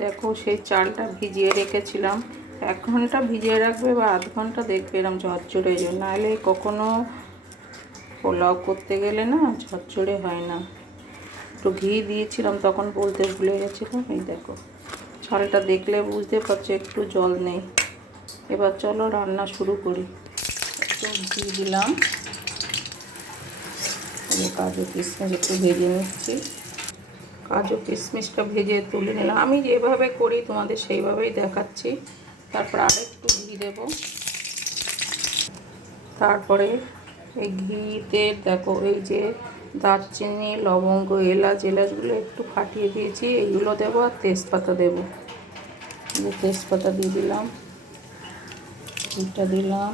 দেখো সেই চালটা ভিজিয়ে রেখেছিলাম, 1 ঘন্টা ভিজিয়ে রাখবে বা আধ ঘন্টা, দেখবে এরকম ঝরঝরে যায়, নাহলে কখনো পোলাও করতে গেলে না ঝরঝরে হয় না। একটু ঘি দিয়েছিলাম তখন বলতে ভুলে গেছিলাম। এই দেখো চালটা দেখলে বুঝতে পারছো একটু জল নেই। এবার চলো রান্না শুরু করি। একটু ঘি দিলাম, কাজু কিশমিশ একটু ভেজে নিচ্ছি। কাজু কিশমিশটা ভেজে তুলে নিলাম, আমি যেভাবে করি তোমাদের সেইভাবেই দেখাচ্ছি। তারপর আরেকটু ঘি দেব। তারপরে এই ঘিতে দেখো এই যে দারচিনি, লবঙ্গ, এলাচগুলো একটু ফাটিয়ে দিয়েছি, এগুলো দেবো। আর তেজপাতা দেবো, তেজপাতা দিয়ে দিলাম, ঘিটা দিলাম।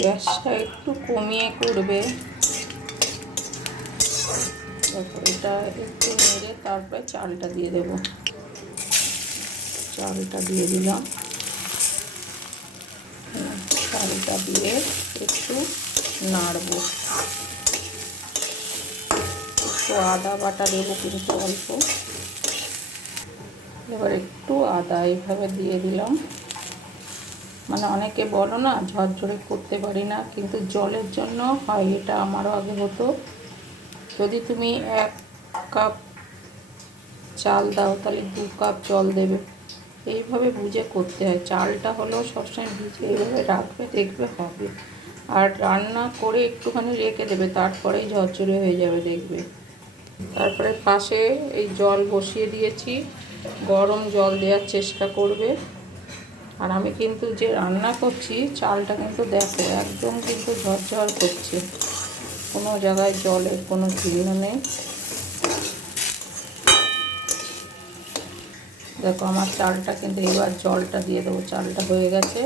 গ্যাসটা একটু কমিয়ে করবে। তারপর এটা একটু নেড়ে তারপরে চালটা দিয়ে দেব। চালটা দিয়ে দিলাম, চালটা দিয়ে একটু নাড়বো। একটু আদা বাটা দেবো কিন্তু অল্প। এবার একটু আদা এইভাবে দিয়ে দিলাম। মানে অনেকে বলো না ঝরঝরে করতে পারি না, কিন্তু জলের জন্য হয়। এটা আমারও আগে হতো। যদি তুমি 1 কাপ চাল দাও তাহলে 2 কাপ জল দেবে, এইভাবে বুঝে করতে হয়। চালটা হলো সবসময় ভিজে এইভাবে রাখবে, দেখবে হবে। আর রান্না করে একটুখানি রেখে দেবে, তারপরেই ঝরঝরে হয়ে যাবে দেখবে। তারপরে পাশে এই জল বসিয়ে দিয়েছি, গরম জল দেওয়ার চেষ্টা করবে। আর আমি কিন্তু যে রান্না করছি চালটা কিন্তু দেখো একদম কিন্তু ঝরঝর করছে, কোনো জায়গায় জলের কোনো চিহ্ন নেই। দেখো আমার চালটা কিন্তু, এবার জলটা দিয়ে দেবো। চালটা হয়ে গেছে,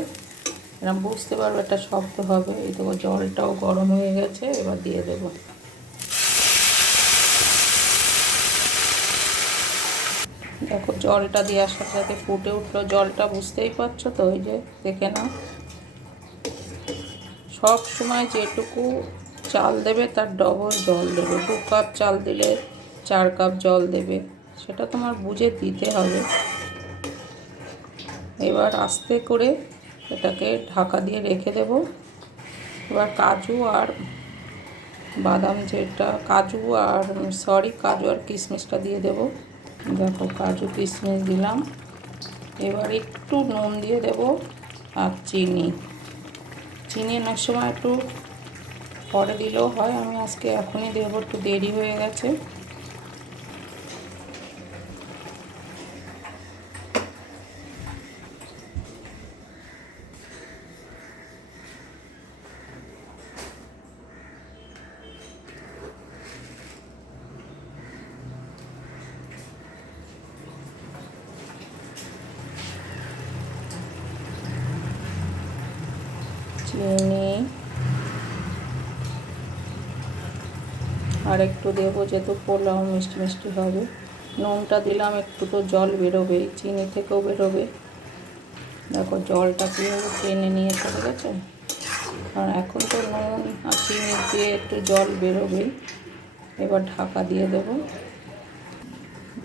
এরকম বুঝতে পারবে একটা শব্দ হবে। এই দেখো জলটাও গরম হয়ে গেছে, এবার দিয়ে দেবো। দেখো জলটা দেওয়ার সাথে সাথে ফুটে উঠলো জলটা, বুঝতেই পারছো তো। ওই যে দেখে নাও, সব সময় যেটুকু চাল দেবে তার ডবল জল দেবে। 2 কাপ চাল দিলে 4 কাপ জল দেবে, সেটা তোমার বুঝে দিতে হবে। এবার আস্তে করে এটাকে ঢাকা দিয়ে রেখে দেব। এবার কাজু আর বাদাম, যেটা কাজু আর কাজু আর কিশমিশটা দিয়ে দেব। দেখো কাজু কিশমিশ দিলাম। এবার একটু নুন দিয়ে দেব আর চিনি। অনেক সময় একটু পরে দিলেও হয়, আমি আজকে এখনই দেবো, একটু দেরি হয়ে গেছে। চিনি আর একটু দেবো, যেহেতু পোলাও মিষ্টি মিষ্টি হবে। নুনটা দিলাম, একটু তো জল বেরোবে, চিনি থেকেও বেরোবে। দেখো জলটা কীভাবে টেনে নিয়ে চলে গেছে। কারণ এখন তো নুন আর চিনি দিয়ে একটু জল বেরোবেই। এবার ঢাকা দিয়ে দেব।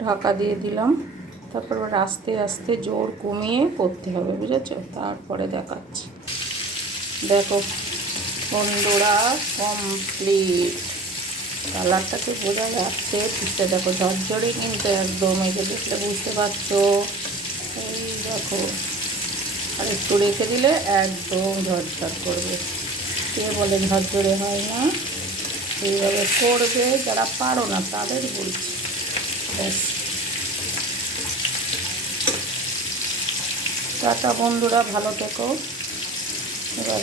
ঢাকা দিয়ে দিলাম। তারপর আস্তে আস্তে জোর কমিয়ে করতে হবে, বুঝেছো? তারপরে দেখাচ্ছি। দেখো বন্ধুরা, কমপ্লিট। কালারটাকে বোঝা যাচ্ছে, পিঠটা দেখো ঝরঝরে কিন্তু একদম। এই যে দেখলে বুঝতে পারছো। এই দেখো, আর একটু রেখে দিলে একদম ঝরঝর করবে। কে বলে ঝরঝরে হয় না? এইভাবে করবে, যারা পারো না তাদের বলছি। ব্যাস, টাটা বন্ধুরা, ভালো থেকো। এবার